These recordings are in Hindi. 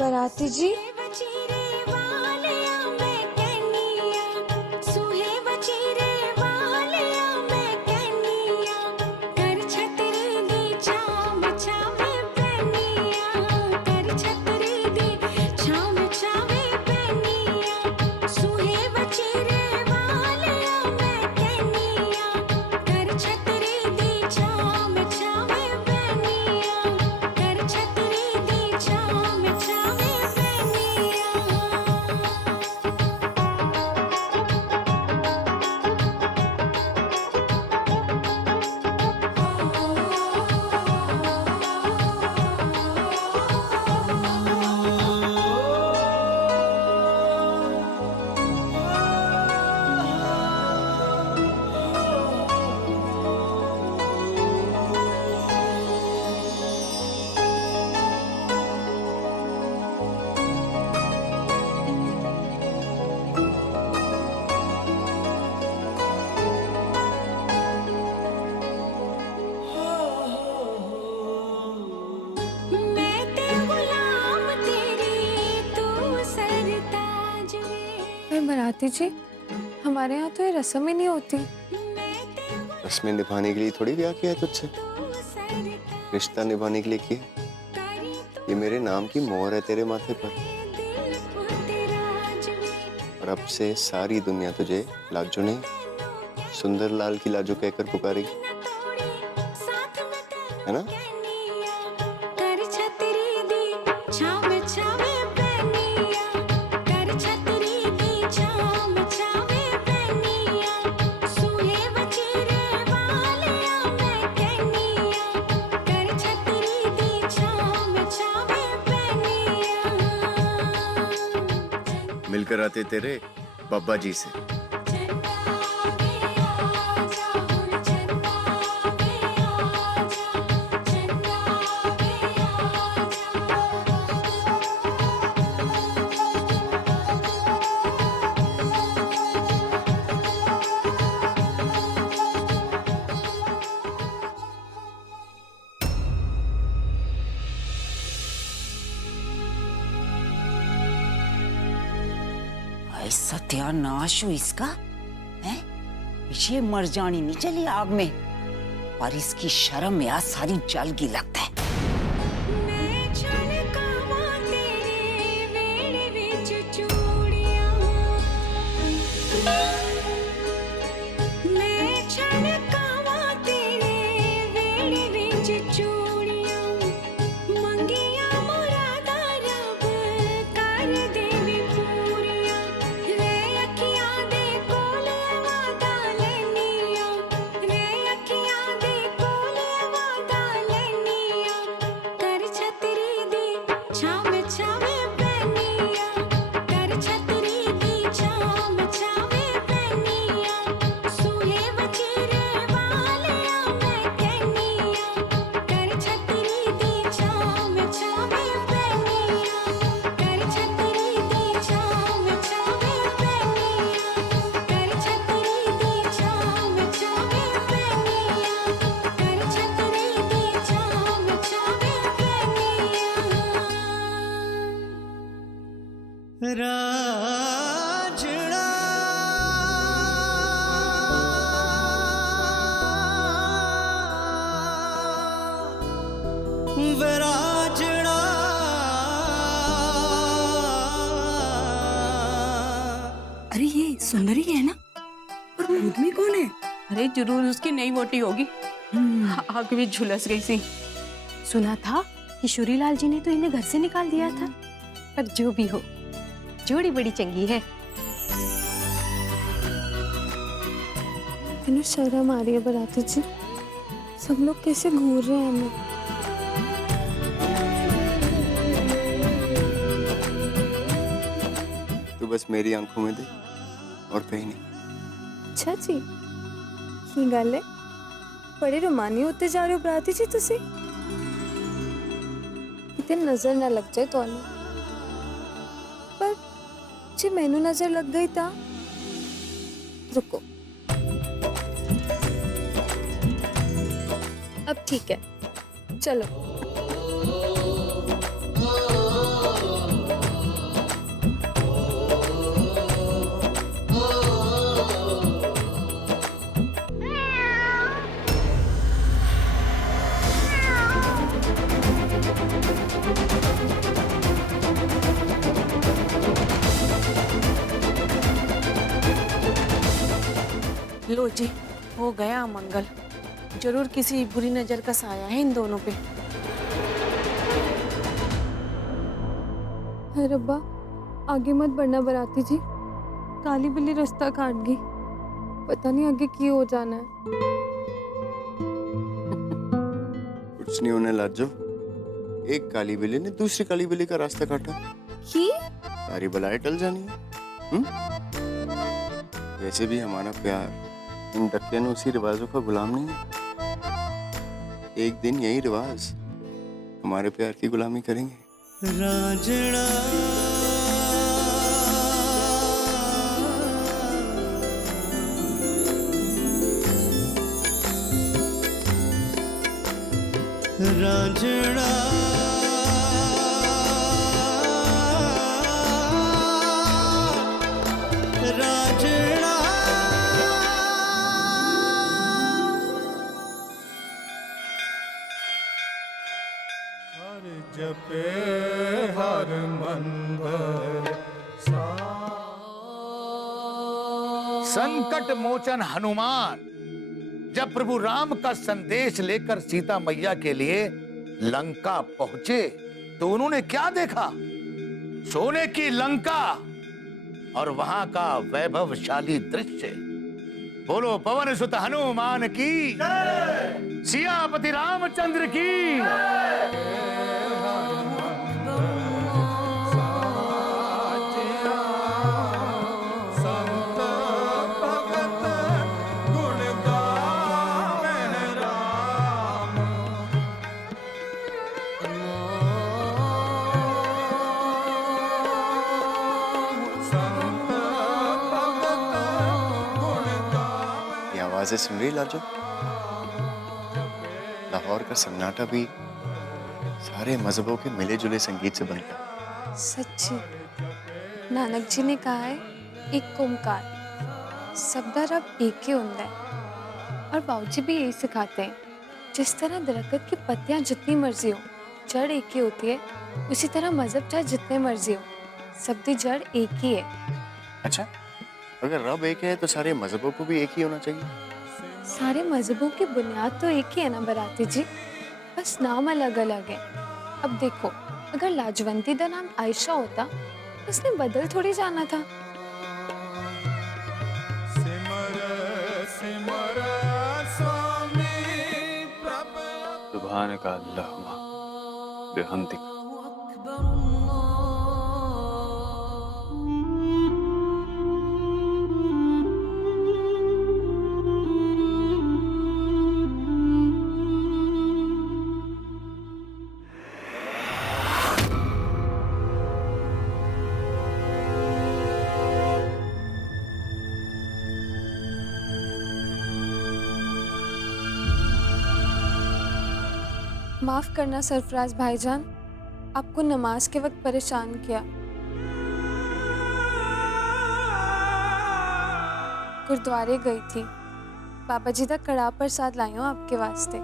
बाराती जी, बाराती जी, हमारे यहाँ तो ये रस्म ही नहीं होती। रस्में निभाने के लिए थोड़ी ब्याह किया है तुझसे, रिश्ता निभाने के लिए किया। ये मेरे नाम की मोहर है तेरे माथे पर, और अब से सारी दुनिया तुझे लाजो नहीं, सुंदर लाल की लाजो कहकर पुकारेगी, है ना? मिलकर आते तेरे बाबा जी से। सत्यानाश हुई इसका है। ये मर जानी नहीं चली आग में, पर इसकी शर्म यार सारी जल की लगता है। राजड़ा विराजड़ा अरे ये सुंदरी है ना, पर गोद में कौन है? अरे जरूर उसकी नई वोटी होगी। आग भी झुलस गई सी। सुना था कि शूरीलाल जी ने तो इन्हें घर से निकाल दिया था, पर जो भी हो जोड़ी बड़ी चंगी है। इन्हें शर्म आ रही है बराती जी, सब लोग कैसे घूर रहे हैं हमें। तू बस मेरी आंखों में देख और कहीं नहीं। अच्छा जी, की गल है, बड़े रोमानी होते जा रहे हो बराती जी तुसी। किते नजर ना लग जाए तो पर जी मैनू नजर लग गई ता रुको। अब ठीक है, चलो। लो जी, हो गया मंगल। जरूर किसी बुरी नजर का साया है इन दोनों पे। है रब्बा, आगे मत बढ़ना बराती जी, काली बिल्ली रास्ता काट गई, पता नहीं आगे की हो जाना है। कुछ नहीं होने लाजो, एक काली बिल्ली ने दूसरी काली बिल्ली का रास्ता काटा, की सारी बलाएं टल जानी है। वैसे भी हमारा प्यार इन दक्कनोसी रिवाजों का गुलाम नहीं है। एक दिन यही रिवाज हमारे प्यार की गुलामी करेंगे। राजड़ा राजड़ा राजड़ा हर जपे हर मंगल संकट मोचन हनुमान जब प्रभु राम का संदेश लेकर सीता मैया के लिए लंका पहुंचे तो उन्होंने क्या देखा? सोने की लंका और वहां का वैभवशाली दृश्य। बोलो पवन सुत हनुमान की, सियापति रामचंद्र की। आवाजें सुन रही लाजो? लाहौर का सन्नाटा भी सारे मजहबों के मिले जुले संगीत से बनता है। सच्ची, नानक जी ने कहा है एक ओंकार, सबदा रब एक ही होता है। और बाबूजी भी यही सिखाते हैं, जिस तरह दरख्त की पत्तियां जितनी मर्जी हो, जड़ एक ही होती है, उसी तरह मजहब चाहे जितने मर्जी हो, सबकी जड़ एक ही है। अच्छा, अगर रब एक है तो सारे मजहबों को भी एक ही होना चाहिए। सारे मजहबों की बुनियाद तो एक ही है ना बराती जी, बस नाम अलग अलग है। अब देखो, अगर लाजवंती का नाम आयशा होता, उसने बदल थोड़ी जाना था। सुभानक अल्लाहुम्मा बिहम्दिक। माफ करना सरफराज भाईजान, आपको नमाज के वक्त परेशान किया। गुरुद्वारे गई थी, बाबा जी का कड़ा प्रसाद लाई हूँ आपके वास्ते।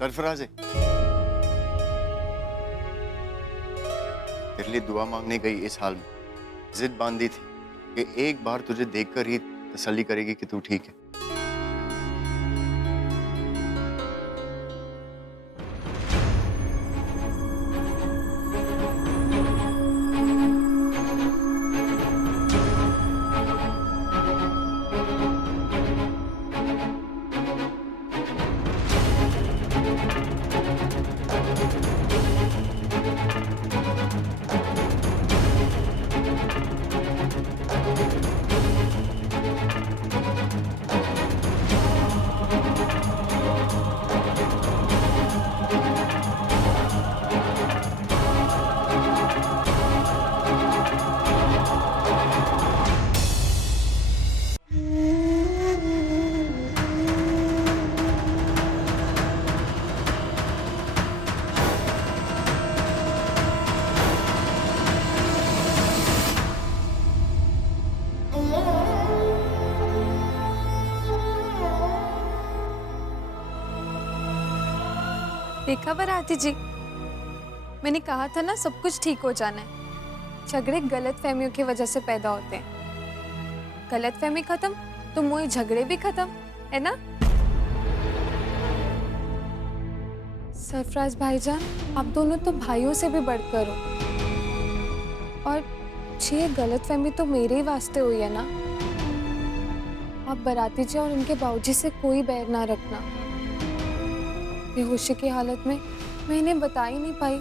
सरफराज है, तेरे लिए दुआ मांगने गई इस हाल में जिद बांधी थी कि एक बार तुझे देखकर ही तसल्ली करेगी कि तू ठीक है। देखा बराती जी, मैंने कहा था ना सब कुछ ठीक हो जाना है। झगड़े गलत फहमियों की वजह से पैदा होते हैं। गलत फहमी खत्म तो मुझे झगड़े भी खत्म, है ना? सरफराज भाईजान, आप दोनों तो भाइयों से भी बढ़कर हो, और ये गलत फहमी तो मेरे ही वास्ते हुई है ना। आप बराती जी और उनके बाबूजी से कोई बैर ना रखना। बेहोशी की हालत में मैं इन्हें बता ही नहीं पाई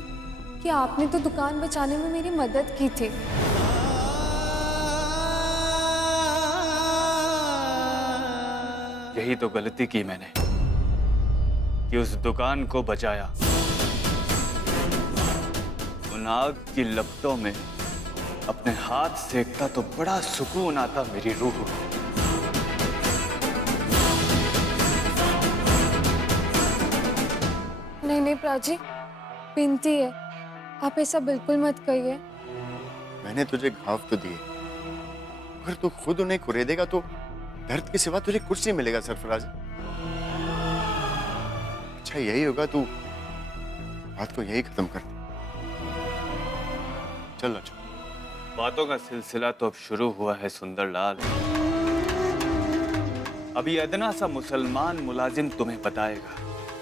कि आपने तो दुकान बचाने में मेरी मदद की थी। यही तो गलती की मैंने कि उस दुकान को बचाया। उन आग की लपटों में अपने हाथ सेकता तो बड़ा सुकून आता मेरी रूह को। नहीं प्राची, विनती है, आप ऐसा बिल्कुल मत कहिए। मैंने तुझे घाव तो दिए, अगर तू खुद उन्हें कुरेदेगा तो दर्द के सिवा तुझे कुछ नहीं मिलेगा सरफराज। अच्छा यही होगा, तू बात को यही खत्म कर दे। चल अच्छा। बातों का सिलसिला तो अब शुरू हुआ है सुंदरलाल। अभी अदना सा मुसलमान मुलाजिम तुम्हें बताएगा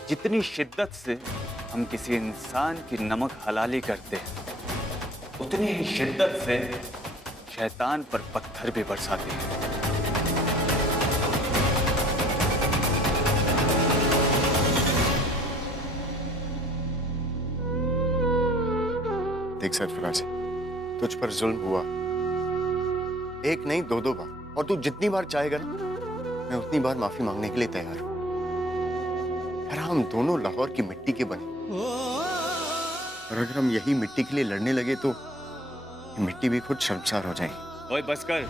जितनी शिद्दत से हम किसी इंसान की नमक हलाली करते हैं, उतनी ही शिद्दत से शैतान पर पत्थर भी बरसाते हैं। देख सरफराज, तुझ पर जुल्म हुआ, एक नहीं दो बार, और तू जितनी बार चाहेगा ना, मैं उतनी बार माफी मांगने के लिए तैयार हूं। यार हम दोनों लाहौर की मिट्टी के बने, और अगर हम यही मिट्टी के लिए लड़ने लगे तो ये मिट्टी भी खुद शर्मसार हो जाएगी। ओए बस कर।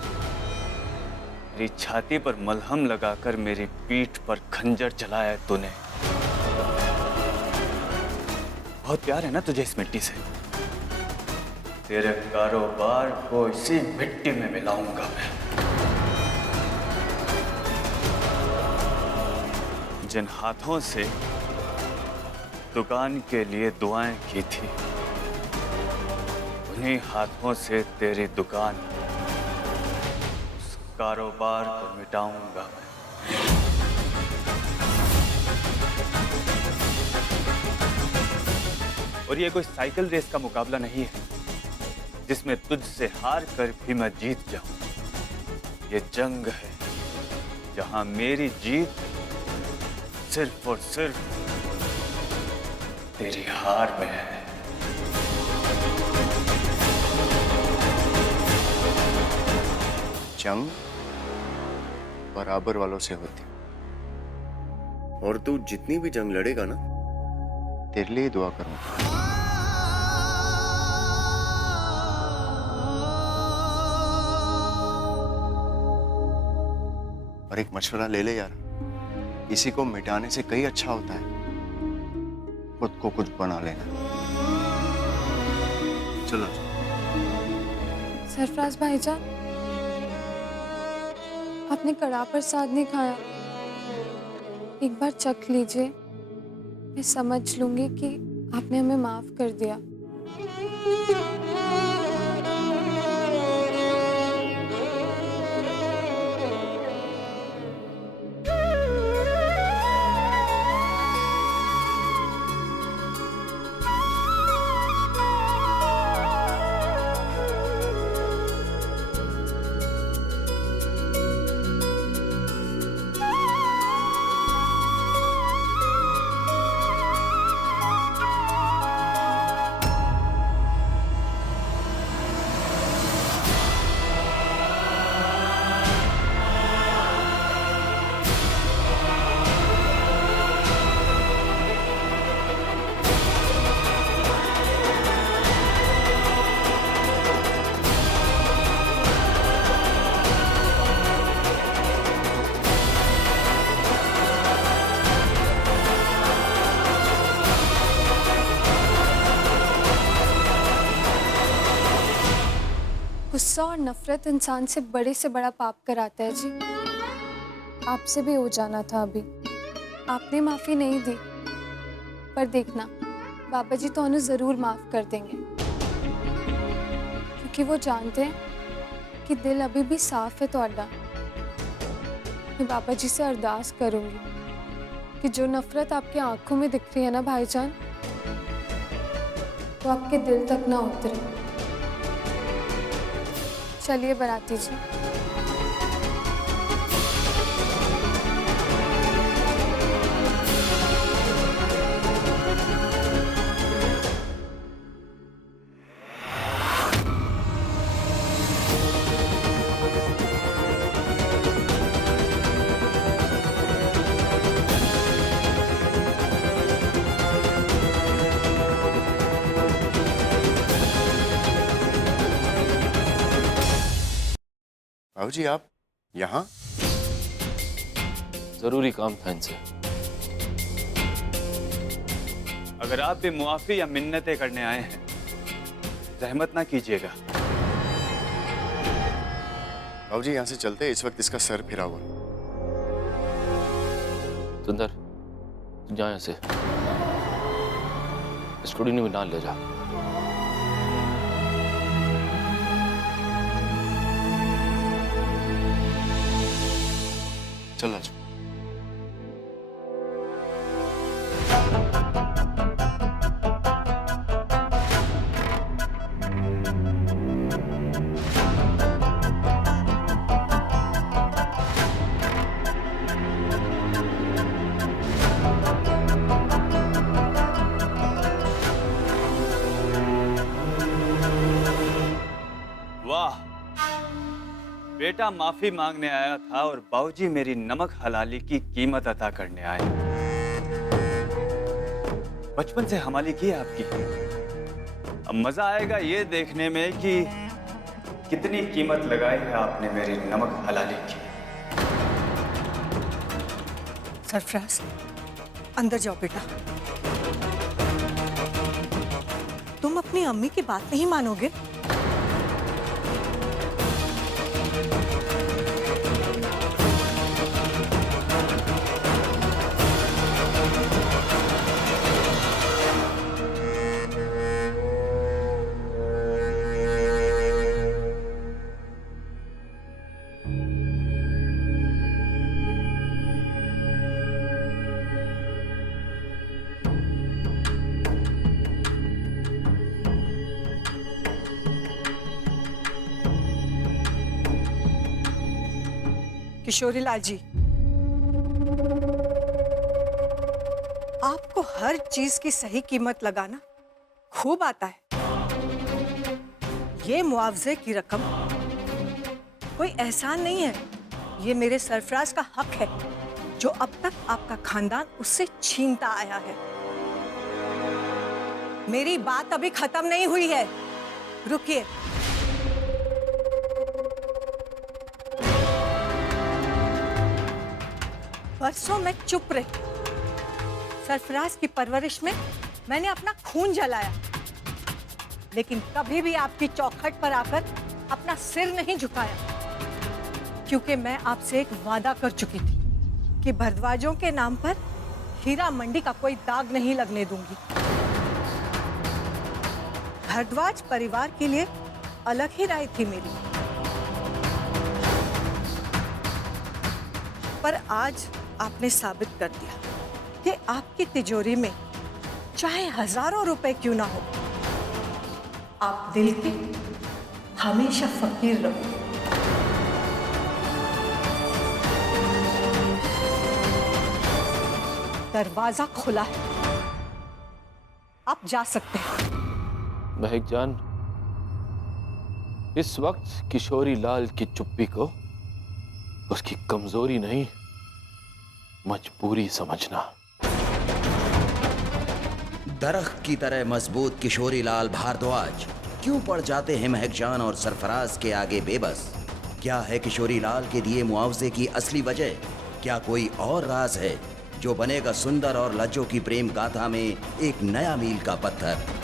मेरी छाती पर मलहम लगाकर मेरी पीठ पर खंजर चलाया है तूने। बहुत प्यार है ना तुझे इस मिट्टी से। तेरे कारोबार को इसी मिट्टी में मिलाऊंगा मैं। जिन हाथों से दुकान के लिए दुआएं की थी, उन्हीं हाथों से तेरी दुकान, उस कारोबार को मिटाऊंगा मैं। और ये कोई साइकिल रेस का मुकाबला नहीं है जिसमें तुझसे हार कर भी मैं जीत जाऊं। ये जंग है जहां मेरी जीत सिर्फ और सिर्फ तेरी हार में है। जंग बराबर वालों से होती, और तू जितनी भी जंग लड़ेगा ना, तेरे लिए दुआ करूंगा। और एक मशवरा ले ले यार, किसी को मिटाने से कई अच्छा होता है खुद को कुछ बना लेना। चलो सरफराज भाईजान, आपने कड़ा प्रसाद नहीं खाया, एक बार चख लीजिए, मैं समझ लूंगी कि आपने हमें माफ कर दिया। गुस्सा और नफरत इंसान से बड़ा पाप कराता है जी। आपसे भी हो जाना था अभी, आपने माफी नहीं दी, पर देखना बाबा जी तो उन्हें जरूर माफ कर देंगे, क्योंकि वो जानते हैं कि दिल अभी भी साफ है ਤੁਹਾਡਾ। मैं बाबा जी से अरदास करूंगी कि जो नफरत आपकी आंखों में दिख रही है ना भाईजान, वो आपके दिल तक ना उतरे। चलिए बराती जी। बाबूजी आप यहाँ? जरूरी काम था इनसे। अगर आप भी मुआफी या मिन्नतें करने आए हैं, रहमत ना कीजिएगा। बाबूजी यहाँ से चलते, इस वक्त इसका सर फिरा हुआ। सुंदर जा यहाँ से, स्टूडियो में ना ले जा। चल राजू। वाह, बेटा माफी मांगने आया था और बाबूजी मेरी नमक हलाली की कीमत अता करने आए। बचपन से हमाली की है आपकी। अब मजा आएगा ये देखने में कि कितनी कीमत लगाई है आपने मेरी नमक हलाली की। सरफराज, अंदर जाओ बेटा। तुम अपनी अम्मी की बात नहीं मानोगे? किशोरी लाल जी, आपको हर चीज की सही कीमत लगाना खूब आता है। ये मुआवजे की रकम कोई एहसान नहीं है, ये मेरे सरफराज का हक है जो अब तक आपका खानदान उससे छीनता आया है। मेरी बात अभी खत्म नहीं हुई है, रुकिए। बरसों में चुप रही, सरफराज की परवरिश में मैंने अपना खून जलाया, लेकिन कभी भी आपकी चौखट पर आकर अपना सिर नहीं झुकाया, क्योंकि मैं आपसे एक वादा कर चुकी थी कि भरद्वाजों के नाम पर हीरा मंडी का कोई दाग नहीं लगने दूंगी। भारद्वाज परिवार के लिए अलग ही राय थी मेरी, पर आज आपने साबित कर दिया कि आपकी तिजोरी में चाहे हजारों रुपए क्यों ना हो, आप दिल के हमेशा फकीर रहो। दरवाजा खुला है, आप जा सकते हैं। महक जान, इस वक्त किशोरी लाल की चुप्पी को उसकी कमजोरी नहीं, मजबूरी समझना। दरख्त की तरह मजबूत किशोरी लाल भारद्वाज क्यों पड़ जाते हैं महक जान और सरफराज के आगे बेबस? क्या है किशोरी लाल के दिए मुआवजे की असली वजह? क्या कोई और राज है जो बनेगा सुंदर और लज्जो की प्रेम गाथा में एक नया मील का पत्थर?